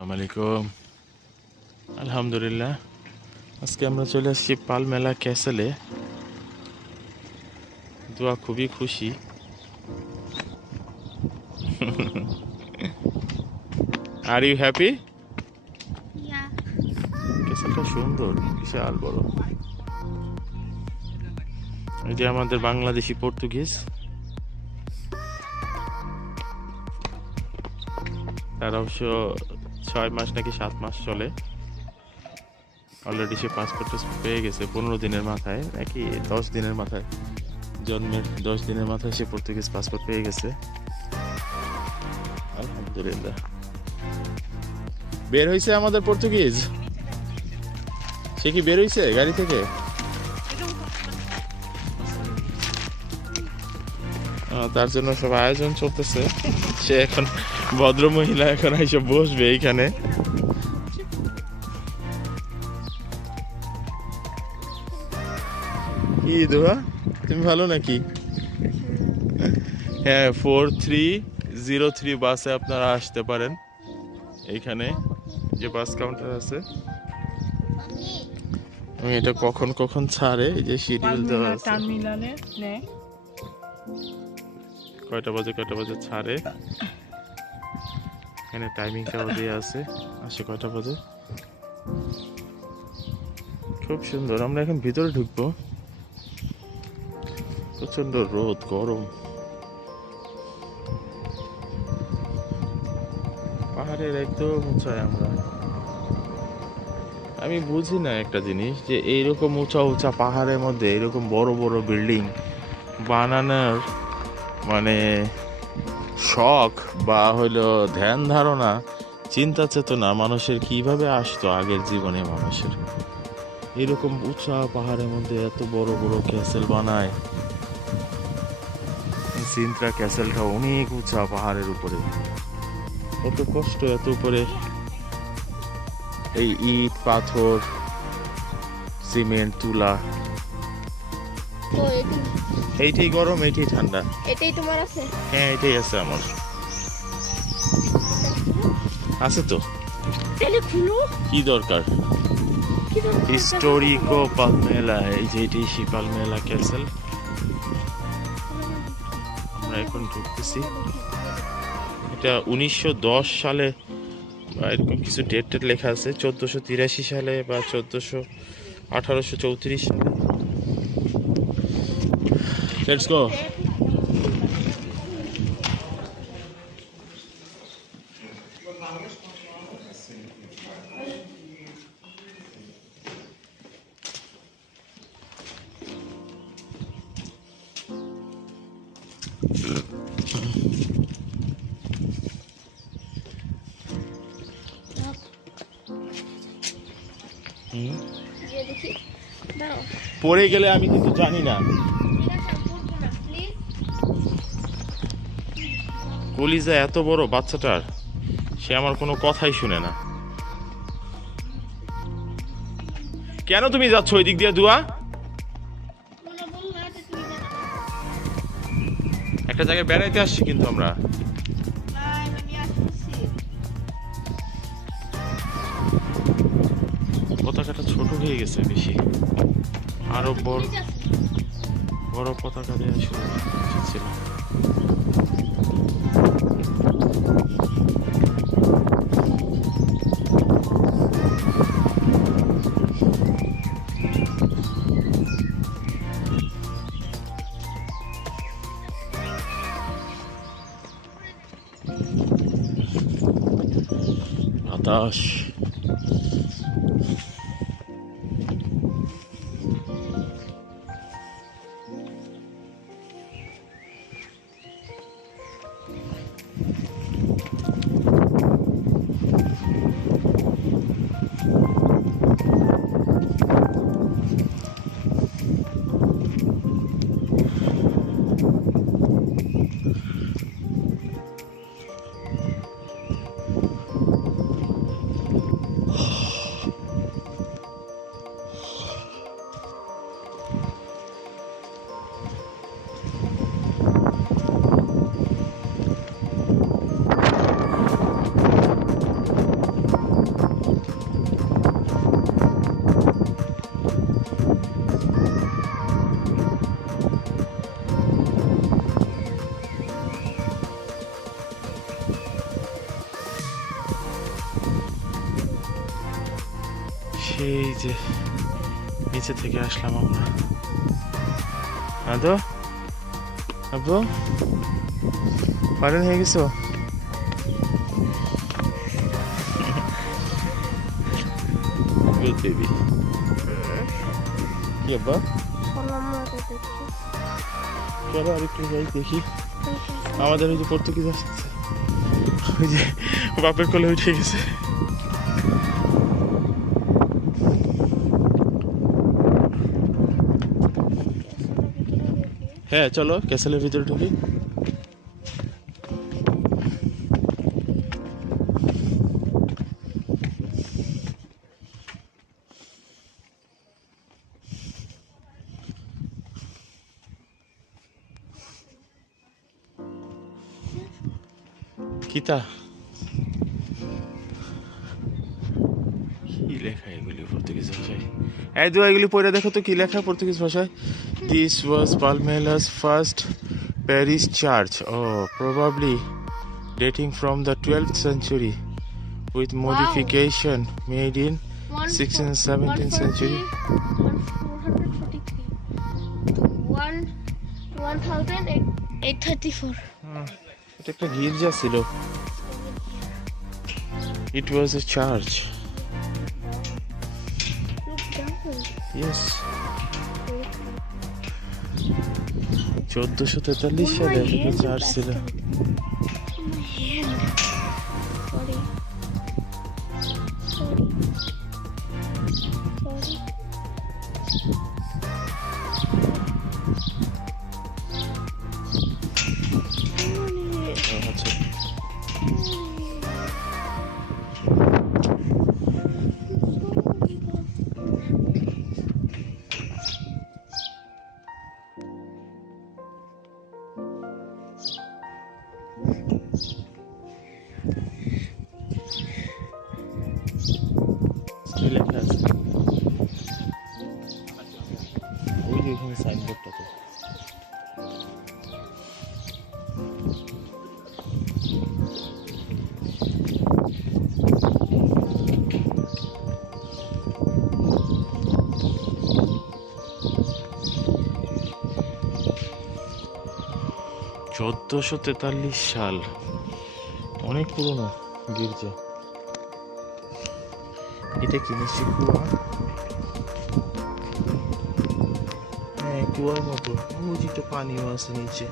আলাইকুম। আলহামদুলিল্লাহ। আজকে আমরা চলে আসছি পালমেলা ক্যাসেলে। দোয়া খুবই খুশি। Are you happy Yeah. ক্যাসেলটা সুন্দর বিশাল বড়। এই যে আমাদের বাংলাদেশি পর্তুগিজ। তার অবশ্য ছয় মাস নাকি সাত মাস চলে। অলরেডি সে পাসপোর্ট পেয়ে গেছে পনেরো দিনের মাথায়, নাকি দশ দিনের মাথায়। জন্মের দশ দিনের মাথায় সে পর্তুগিজ পাসপোর্ট পেয়ে গেছে। আলহামদুলিল্লাহ। বের হয়েছে আমাদের পর্তুগিজ সে কি বের হয়েছে গাড়ি থেকে? তার জন্য সব আয়োজন চলতেছে। সে এখন ভদ্র মহিলা এখন এসে বসবে এইখানে। কি দোয়া তুমি ভালো নাকি? হ্যাঁ ফোর থ্রি জিরো থ্রি বাসে আপনারা আসতে পারেন। এইখানে যে বাস কাউন্টার আছে। এটা কখন কখন ছাড়ে? এই যে শিডিউল দেওয়া আছে। টার্মিনালে নেয় কয়টা বাজে কয়টা বাজে ছাড়ে? এখানে টাইমিংটাও দেওয়া আছে। আসে কয়টা বাজে খুব সুন্দর, আমরা এখন ভিতরে ঢুকবো। প্রচণ্ড রোদ, গরম। পাহাড়ের একদম উঁচায় আমরা। আমি বুঝি না একটা জিনিস যে এইরকম উঁচা উঁচা পাহাড়ের মধ্যে এরকম বড় বড় বিল্ডিং বানানোর মানে শখ বা হইল ধ্যান ধারণা, চিন্তা চেতনা মানুষের কীভাবে আসতো আগের জীবনে মানুষের? এরকম উঁচা পাহাড়ের মধ্যে এত বড় বড় ক্যাসেল বানায়। সিন্ত্রা ক্যাসেলটা অনেক উঁচা পাহাড়ের উপরে। এত কষ্ট, এত উপরে। এই ইট, পাথর, সিমেন্ট, তুলা। এইটাই গরম এইটাই ঠান্ডা। এটাই তোমার আছে? হ্যাঁ এটাই আছে আমার। আছে তো? তাহলে খুলো। কি দরকার? হিস্টোরিকো পালমেলা এই যে এটি সেই পালমেলা ক্যাসেল আমরা এখন ঢুকতেছি। এটা উনিশশো দশ সালে বা এরকম কিছু ডেট টেট লেখা আছে চোদ্দোশো তিরাশি সালে বা চোদ্দোশো আঠারোশো চৌত্রিশ সালে। গিয়ে দেখি। দাঁড়াও। পড়ে গেলে আমি কিন্তু জানি না। কলিজা এত বড় বাচ্চাটার, সে আমার কোনো কথাই শুনে না। কেন তুমি যাচ্ছ ওই দিক দিয়ে, দুয়া? একটা জায়গায় বেড়াইতে আসছি কিন্তু আমরা। পতাকাটা ছোট হয়ে গেছে বেশি। আরও বড় বড় পতাকা দেওয়া শুরু উচিত ছিল নিচে থেকে আসলাম আমরা। আদো? আব্বু পারেন হয়ে গেছো? Baby. কি আব্বা? চলো আরেকটু যাই দেখি। আমাদের ওই যে পর্তুগিজ আসছে ওই যে বাপের কোলে উঠে গেছে। হ্যাঁ চলো, ক্যাসেলের ভিতরে ঢুকি। কিতা? কি লেখা এগুলি পর্তুগিজ ভাষায়? এই দু এগুলি পড়ে দেখো তো, কি লেখা পর্তুগিজ ভাষায়? This was পালমেলাস first Paris church O probably dating from the 12th century with modification made in 16th and 17th century. One, one thousand eight, eight thirty-four. এটা একটা গির্জা ছিল ইট ওয়াজ এ চার্চ Look চোদ্দশো তেতাল্লিশ সালে hand চার্চ ছিল। চোদ্দশো তেতাল্লিশ সাল। অনেক পুরনো গির্জা। এটা কি নিশ্চয় কুয়া হ্যাঁ কুয়ার মতো। বুঝি তো পানিও আছে নিচে।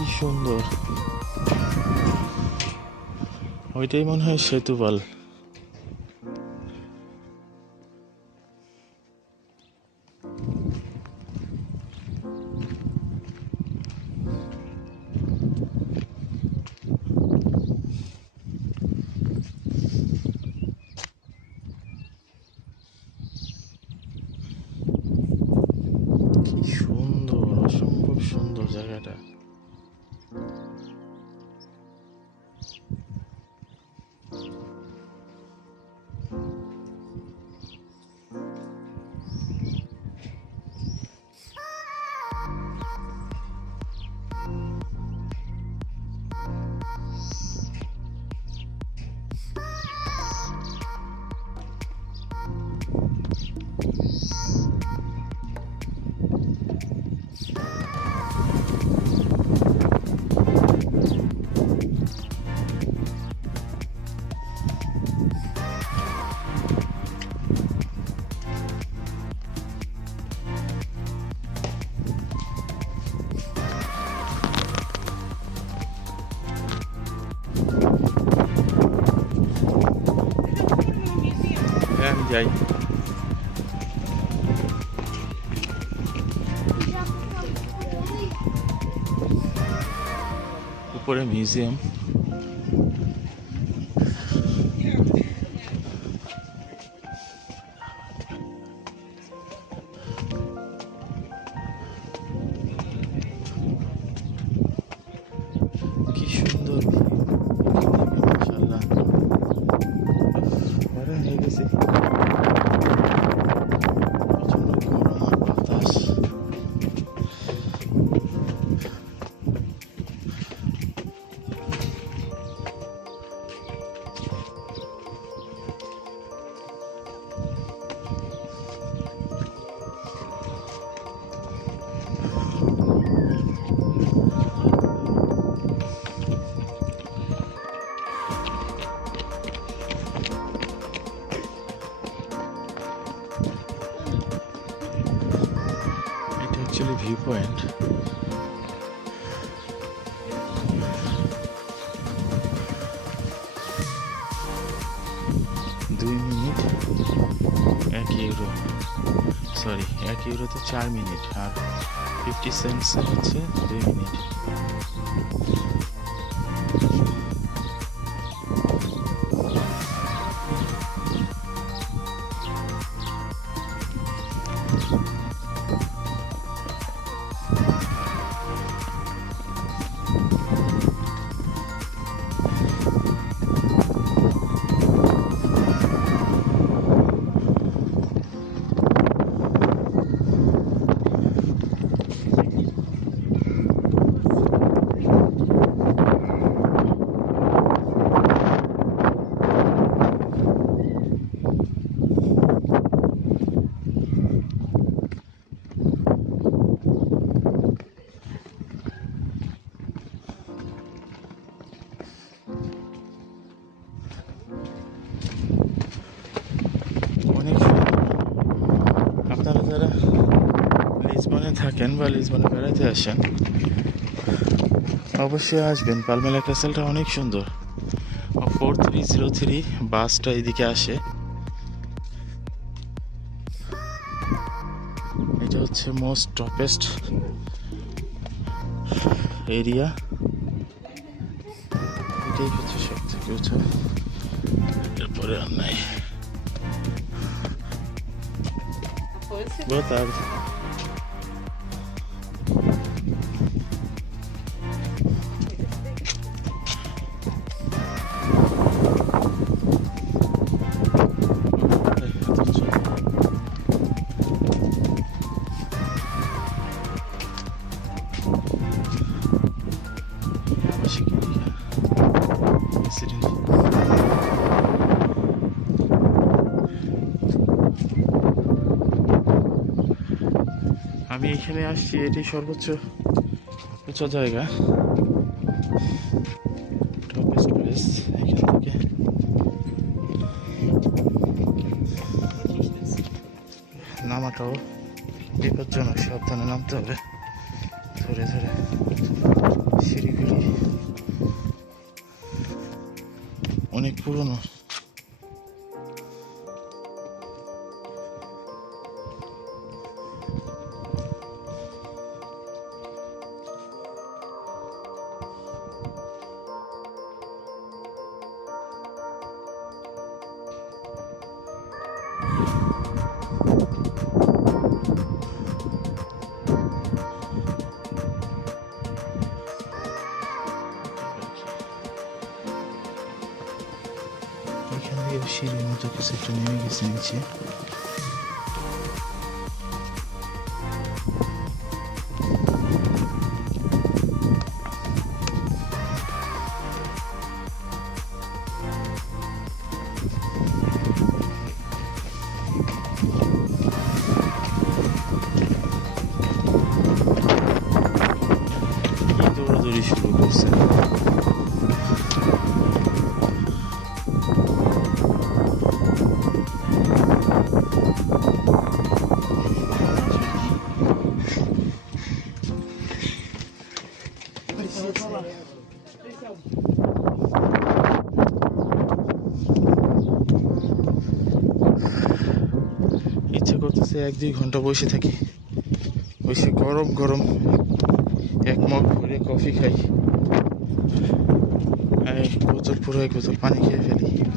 কি সুন্দর। ওইটাই মনে হয় সেতুপাল। কি সুন্দর অসম্ভব সুন্দর জায়গাটা। Música grande aí. Por a museum. দুই মিনিট। এক ইউরো সরি এক ইউরোতে চার মিনিট, আর ফিফটি সেন্টস হচ্ছে দুই মিনিট। থাকেন বা লিসবনে বেড়াতে আসেন। অবশ্যই আসবেন পালমেলা ক্যাসেলটা অনেক সুন্দর। ফোর থ্রি জিরো থ্রি বাসটা এদিকে আসে। এটা হচ্ছে মোস্ট টপেস্ট এরিয়া। এটাই হচ্ছে সব থেকে উঁচু। এরপরে আর নাই। Boa tarde. এখানে আসছি এটি সর্বোচ্চ। উঁচু জায়গা। থেকে। নামাটাও বিপজ্জনক, সাবধানে নামতে হবে। ধরে ধরে সিঁড়িগুলি। সিঁড়ির মতো কিছু একটা নেমে গেছে নিচে কি এক দুই ঘণ্টা বসে থাকি। বসে গরম গরম এক মগ ভরে কফি খাই। এই বোতল পুরো এক বোতল, পানি খেয়ে ফেলি।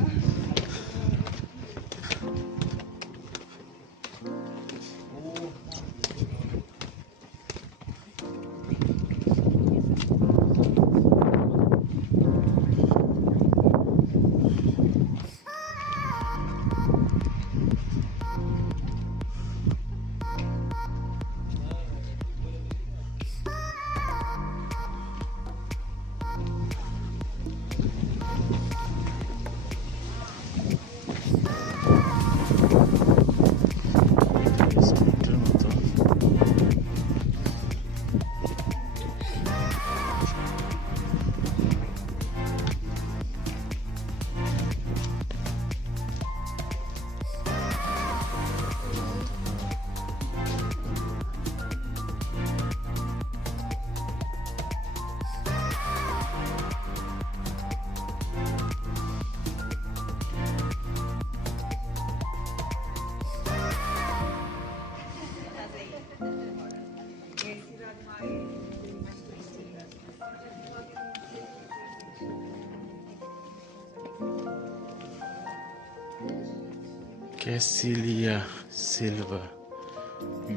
ক্যাসিলিয়া সিলভা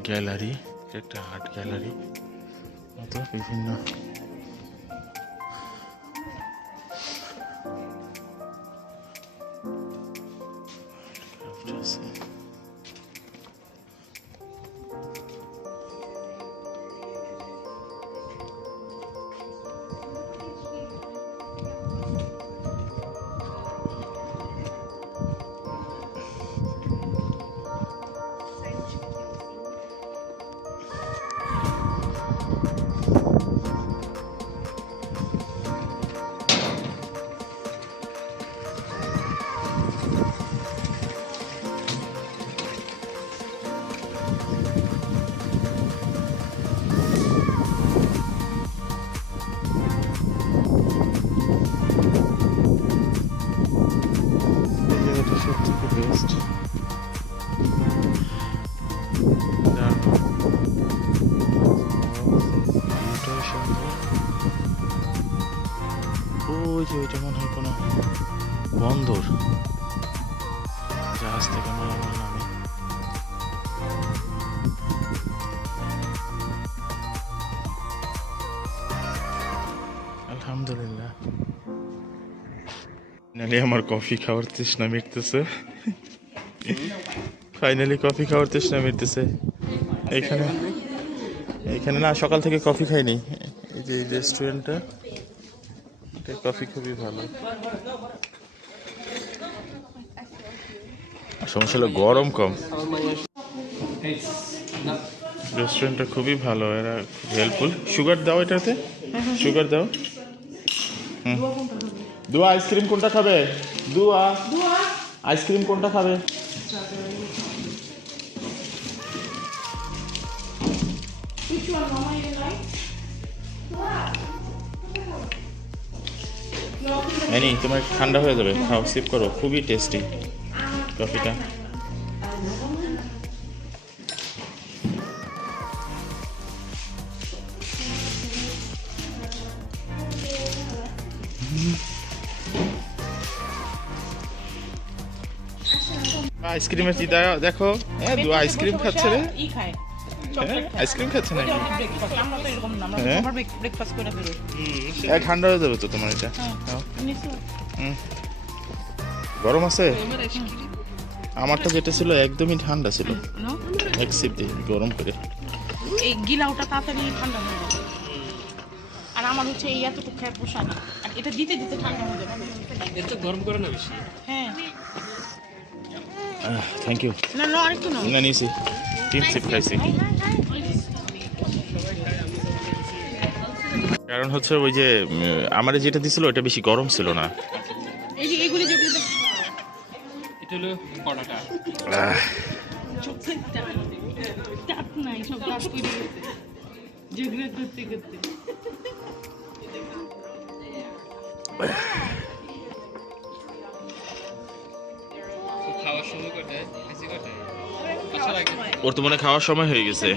গ্যালারি একটা আর্ট গ্যালারি মতো বিভিন্ন ওই যে ওইটা মনে হয় কোনো বন্দর। জাহাজ থেকে মালামাল নামে আলহামদুলিল্লাহ। ফাইনালি আমার কফি খাওয়ার তৃষ্ণা মিটতেছে। ফাইনালি কফি খাওয়ার তৃষ্ণা মিটতেছে। এখানে এখানে না, সকাল থেকে কফি খাইনি। এই যে রেস্টুরেন্টটা এটা কফি খুবই ভালো। সমস্যা হলো গরম কম। রেস্টুরেন্টটা খুবই ভালো এরা খুব হেল্পফুল সুগার দাও এটাতে। সুগার দাও। দুয়া আইসক্রিম কোনটা খাবে? দুয়া। আইসক্রিম কোনটা খাবে? এনি তোমার ঠান্ডা হয়ে যাবে। খাও সিপ করো। খুবই টেস্টি কফিটা আইসক্রিমের চিতা দেখো হ্যাঁ দু আইসক্রিম খাচ্ছে রে। ই খায়। আইসক্রিম খাচ্ছে নাকি? ব্রেকফাস্ট আমরা তো এরকম না আমরা হ্যাঁ? করে বেরোই এ, ঠান্ডা হয়ে যাবে তো তোমার এটা। গরম আছে? আমারটা যেটা ছিল একদমই ঠান্ডা ছিল। এক সিপ গরম করে। এই গিলাওটা তাড়াতাড়ি ঠান্ডা হয়ে যাবে। আর আমার হচ্ছে এই এতটুকু খেয়ে পোষায় না। আর এটা দিতে দিতে ঠান্ডা হয়ে যাবে। এটা গরম করে না বেশি। হ্যাঁ। থ্যাংক ইউ না না আরেকটু নাও। না নিয়েছি। সিপ খাইছি। কারণ হচ্ছে ওই যে আমার যেটা দিছিল ওটা বেশি গরম ছিল না। এই যে ওর তো মনে খাওয়ার সময় হয়ে গেছে।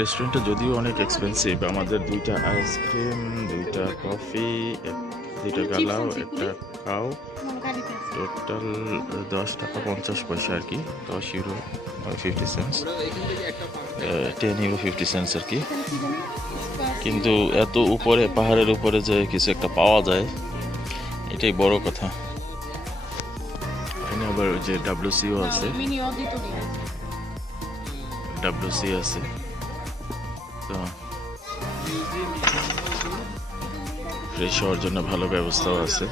রেস্টুরেন্টটা যদিও অনেক এক্সপেন্সিভ আমাদের দুইটা আইসক্রিম দুইটা কফি দুইটা গালাও একটা খাও। টোটাল দশ টাকা পঞ্চাশ পয়সা আর কি দশ euro fifty cents ten euro fifty cents আর কি। কিন্তু এত উপরে পাহাড়ের উপরে যে কিছু একটা পাওয়া যায় এটাই বড় কথা। আবার ওই যে ডাব্লিউসিও আছে। ডাব্লিউসি আছে। তো ফ্রেশ হওয়ার জন্য ভালো ব্যবস্থাও আছে।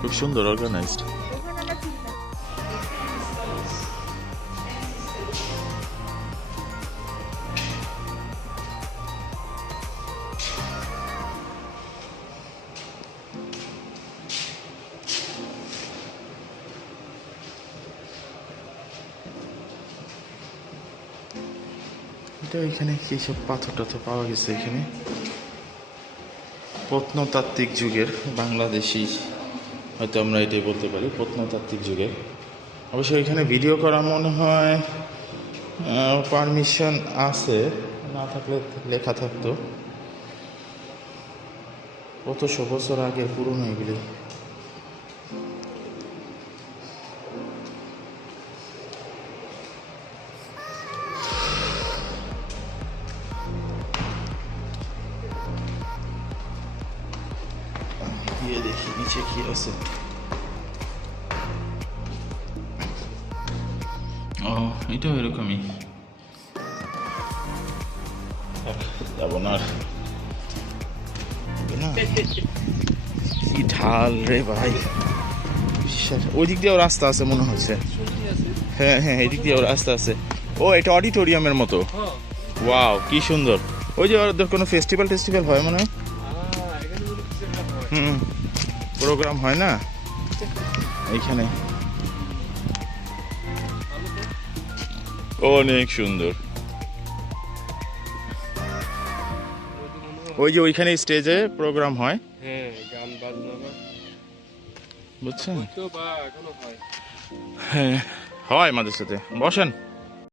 খুব সুন্দর অর্গানাইজড এখানে কি সব পাথর টাথর পাওয়া গেছে এখানে? প্রত্নতাত্ত্বিক যুগের বাংলাদেশি, হয়তো আমরা এটাই বলতে পারি, প্রত্নতাত্ত্বিক যুগের। অবশ্য এখানে ভিডিও করা মনে হয় পারমিশন আছে, না থাকলে লেখা থাকতো। কতশো বছর আগে পুরনো এগুলি? যাব না। কি ঢাল রে ভাই। ওই দিক দিয়েও রাস্তা আছে মনে হচ্ছে। হ্যাঁ হ্যাঁ এদিক দিয়েও রাস্তা আছে। ও এটা অডিটোরিয়ামের মতো। ওয়াও কি সুন্দর। ওই যে ওদের কোনো ফেস্টিভ্যাল টেস্টিভ্যাল হয় মনে হয়। হুম প্রোগ্রাম হয় না? এইখানে। অনেক সুন্দর। ওই যে ওইখানে স্টেজে প্রোগ্রাম হয়। হ্যাঁ গান বাজনা বুঝছেন? তো বা এখনও হয়। হ্যাঁ হয় মাঝে সাথে। বসেন।